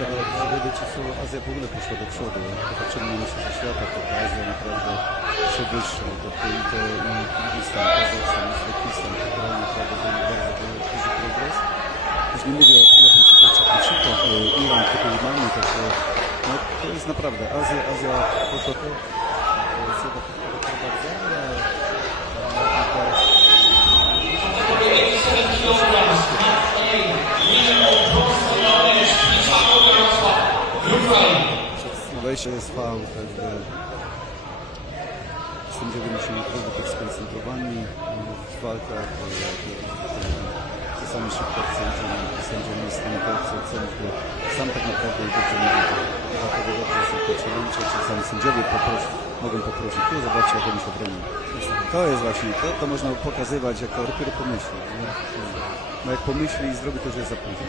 tyle, że wiecie co, Azja w ogóle poszła do przodu. Popatrzymy na mistrzostwa świata, to Azja naprawdę przewyższa. To i Kirgistan, Kazachstan, Uzbekistan, to naprawdę zrobił bardzo duży progres. Już nie mówię o Japończykach, Czechowczykach, Iran, tutaj mamy, także no, to jest naprawdę Azja poszła to jest bardzo, no wejście jest faul, także sędziowie muszą naprawdę być skoncentrowani w walkach. Czasami szybko sędzią jest w stanie to ocenić, bo sam tak naprawdę i dobrze nie wie, dlatego dobrze są to liczę, czasami sędziowie mogą poprosić, tu zobaczcie jak oni się bronią. To jest właśnie, to można pokazywać, jak dopiero pomyśli. No jak pomyśli i zrobi to, że jest za późno.